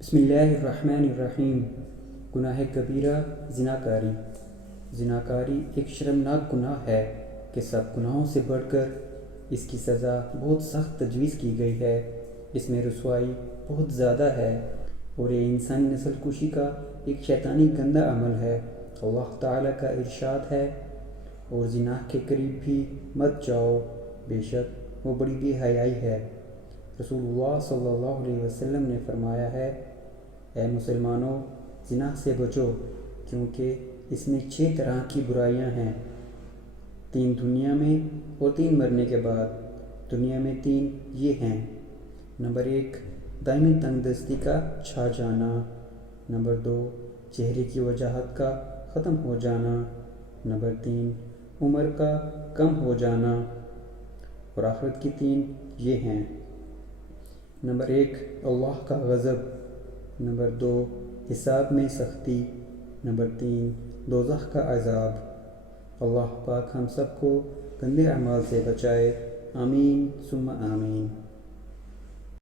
بسم اللہ الرحمن الرحیم۔ گناہ کبیرہ زناکاری۔ زناکاری ایک شرمناک گناہ ہے کہ سب گناہوں سے بڑھ کر اس کی سزا بہت سخت تجویز کی گئی ہے۔ اس میں رسوائی بہت زیادہ ہے اور یہ انسانی نسل کشی کا ایک شیطانی گندہ عمل ہے۔ اللہ تعالیٰ کا ارشاد ہے، اور زنا کے قریب بھی مت جاؤ، بے شک وہ بڑی بے حیائی ہے۔ رسول اللہ صلی اللہ علیہ وسلم نے فرمایا ہے، اے مسلمانوں، زنا سے بچو، کیونکہ اس میں 6 طرح کی برائیاں ہیں، 3 دنیا میں اور 3 مرنے کے بعد۔ دنیا میں 3 یہ ہیں: نمبر 1، دائمی تنگ دستی کا چھا جانا۔ نمبر 2، چہرے کی وجاہت کا ختم ہو جانا۔ نمبر 3، عمر کا کم ہو جانا۔ اور آخرت کی 3 یہ ہیں: نمبر 1، اللہ کا غضب۔ نمبر 2، حساب میں سختی۔ نمبر 3، دوزخ کا عذاب۔ اللہ پاک ہم سب کو گندے اعمال سے بچائے، آمین ثم آمین۔